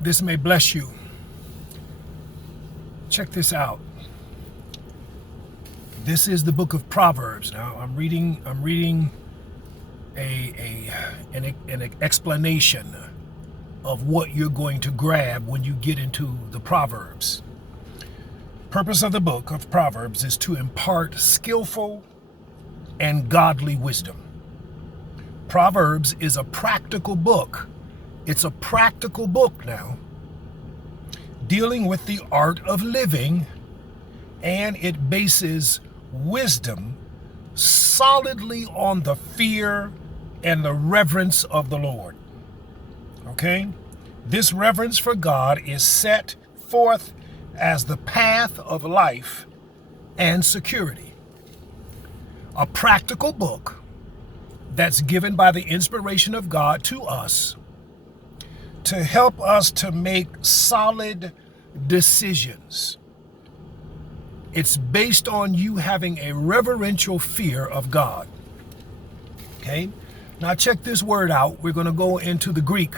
This may bless you. Check this out. This is the book of Proverbs. Now I'm reading an explanation of what you're going to grab when you get into the Proverbs. Purpose of the book of Proverbs is to impart skillful and godly wisdom. Proverbs is a practical book. It's a practical book now, dealing with the art of living, and it bases wisdom solidly on the fear and the reverence of the Lord. Okay? This reverence for God is set forth as the path of life and security. A practical book that's given by the inspiration of God to us to help us to make solid decisions. It's based on you having a reverential fear of God. Okay? Now check this word out. We're going to go into the Greek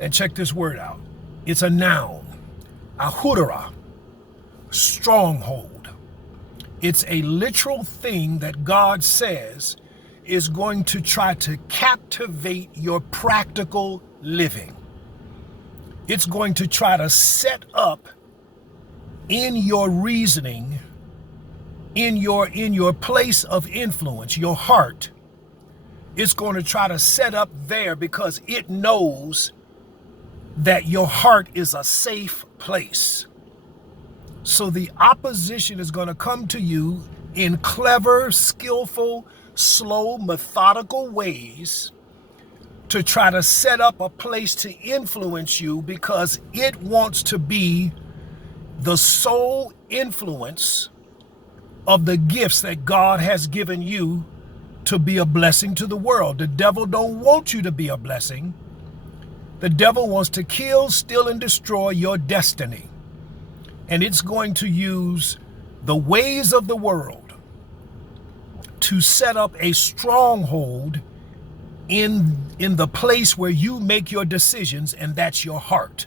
and check this word out. It's a noun. Ahudera. Stronghold. It's a literal thing that God says is going to try to captivate your practical living. It's going to try to set up in your reasoning, in your place of influence, your heart. It's going to try to set up there because it knows that your heart is a safe place. So the opposition is going to come to you in clever, skillful, slow, methodical ways to try to set up a place to influence you because it wants to be the sole influence of the gifts that God has given you to be a blessing to the world. The devil don't want you to be a blessing. The devil wants to kill, steal, and destroy your destiny. And it's going to use the ways of the world to set up a stronghold in the place where you make your decisions, and that's your heart.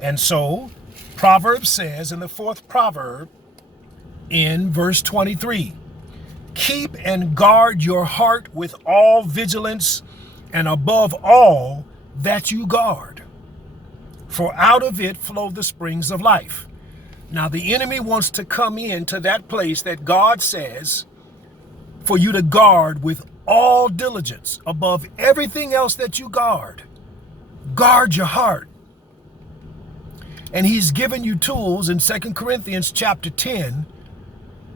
And so Proverbs says in the fourth proverb in verse 23, keep and guard your heart with all vigilance, and above all that you guard, for out of it flow the springs of life. Now the enemy wants to come into that place that God says for you to guard with all diligence. Above everything else that you guard your heart. And he's given you tools in 2 Corinthians chapter 10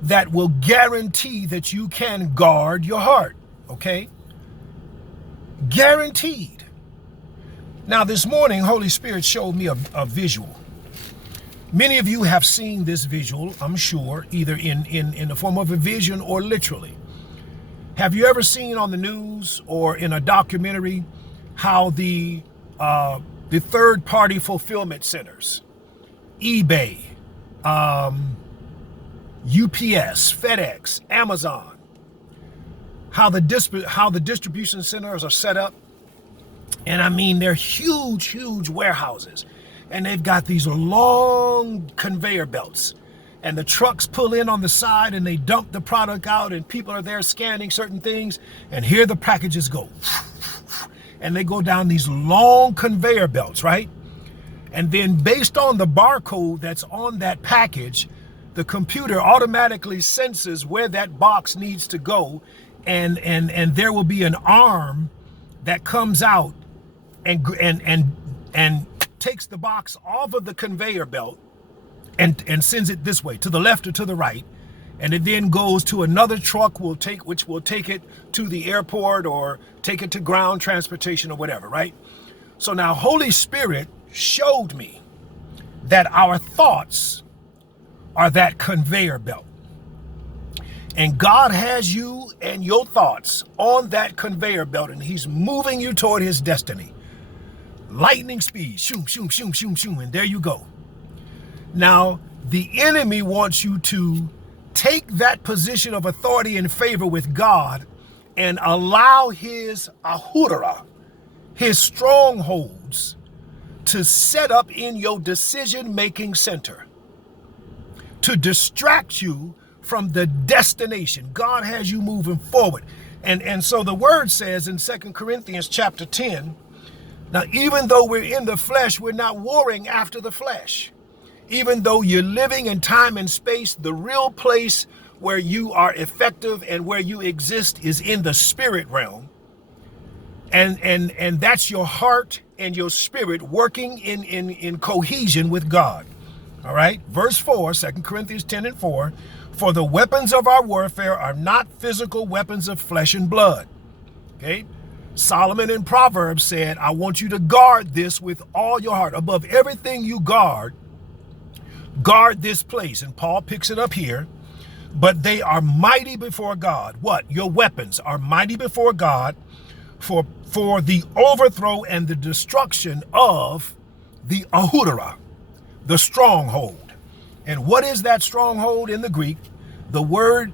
that will guarantee that you can guard your heart. Okay? Guaranteed. Now this morning, Holy Spirit showed me a visual. Many of you have seen this visual, I'm sure, either in the form of a vision or literally. Have you ever seen on the news or in a documentary how the third-party fulfillment centers, eBay, UPS, FedEx, Amazon, how the distribution centers are set up? And I mean, they're huge, huge warehouses. And they've got these long conveyor belts. And the trucks pull in on the side and they dump the product out, and people are there scanning certain things. And here the packages go. And they go down these long conveyor belts, right? And then based on the barcode that's on that package, the computer automatically senses where that box needs to go. And there will be an arm that comes out and takes the box off of the conveyor belt and sends it this way, to the left or to the right. And it then goes to another truck which will take it to the airport or take it to ground transportation or whatever, right? So now Holy Spirit showed me that our thoughts are that conveyor belt. And God has you and your thoughts on that conveyor belt, and he's moving you toward his destiny. Lightning speed, shoom, shoom, shoom, shoom, shoom, and there you go. Now, the enemy wants you to take that position of authority and favor with God and allow his ahudera, his strongholds, to set up in your decision-making center to distract you from the destination. God has you moving forward. And so the word says in 2 Corinthians chapter 10, now, even though we're in the flesh, we're not warring after the flesh. Even though you're living in time and space, the real place where you are effective and where you exist is in the spirit realm. And that's your heart and your spirit working in cohesion with God. All right. Verse 4, 2 Corinthians 10 and 4. For the weapons of our warfare are not physical weapons of flesh and blood. Okay. Solomon in Proverbs said, I want you to guard this with all your heart. Above everything you guard this place. And Paul picks it up here. But they are mighty before God. What? Your weapons are mighty before God for the overthrow and the destruction of the ahudara, the stronghold. And what is that stronghold in the Greek? The word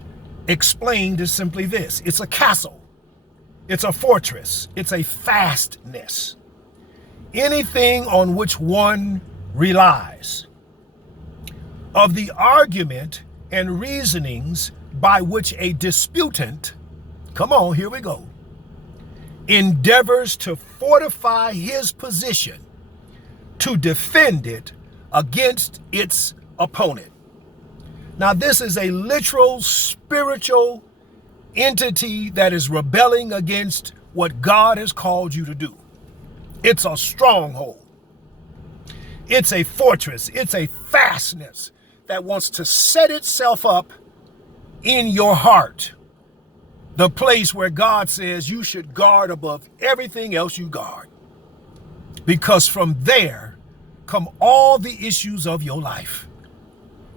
explained is simply this. It's a castle. It's a fortress. It's a fastness. Anything on which one relies. Of the argument and reasonings by which a disputant, come on, here we go, endeavors to fortify his position, to defend it against its opponent. Now, this is a literal spiritual entity that is rebelling against what God has called you to do. It's a stronghold. It's a fortress. It's a fastness that wants to set itself up in your heart. The place where God says you should guard above everything else you guard. Because from there come all the issues of your life.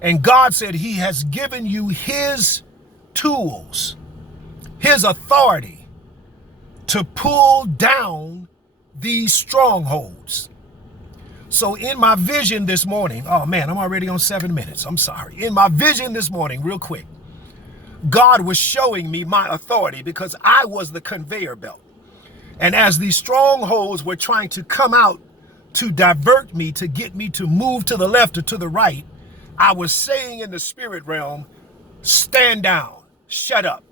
And God said he has given you his tools, his authority to pull down these strongholds. So in my vision this morning, oh man, I'm already on 7 minutes. I'm sorry. In my vision this morning, real quick, God was showing me my authority because I was the conveyor belt. And as these strongholds were trying to come out to divert me, to get me to move to the left or to the right, I was saying in the spirit realm, stand down, shut up.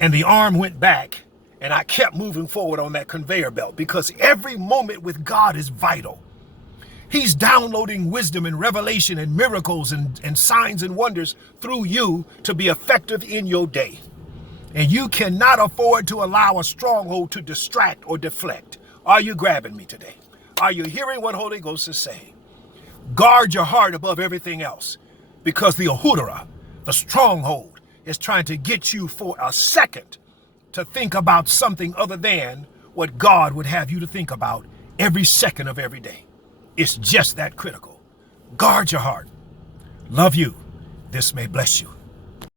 And the arm went back and I kept moving forward on that conveyor belt because every moment with God is vital. He's downloading wisdom and revelation and miracles and signs and wonders through you to be effective in your day. And you cannot afford to allow a stronghold to distract or deflect. Are you grabbing me today? Are you hearing what Holy Ghost is saying? Guard your heart above everything else because the ahudara, the stronghold, is trying to get you for a second to think about something other than what God would have you to think about every second of every day. It's just that critical. Guard your heart. Love you. This may bless you.